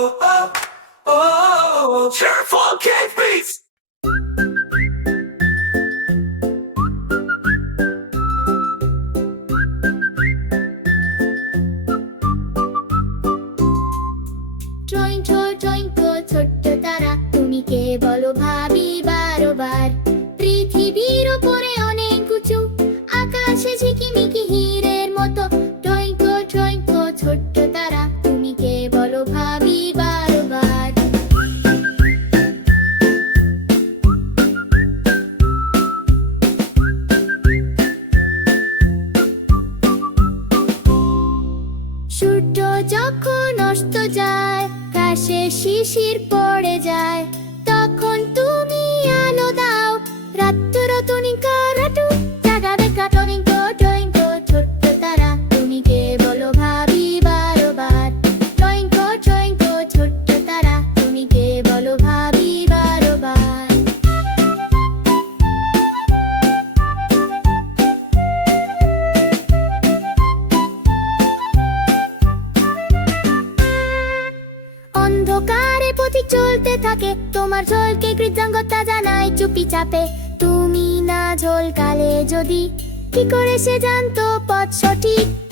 oh, oh. Careful, cave beats! Drawing ছোট drawing তো ছোট্ট তারা তুমি কে বলো ভাবি বারোবার সূর্য যখন অস্ত যায় কাশে শিশির পড়ে যায়। চলতে থাকে। তোমার ঝোলকে কৃতজ্ঞতা জানায় চুপি চাপে। তুমি না ঝোলকালে যদি, কি করে সে জানতো পথ সঠিক?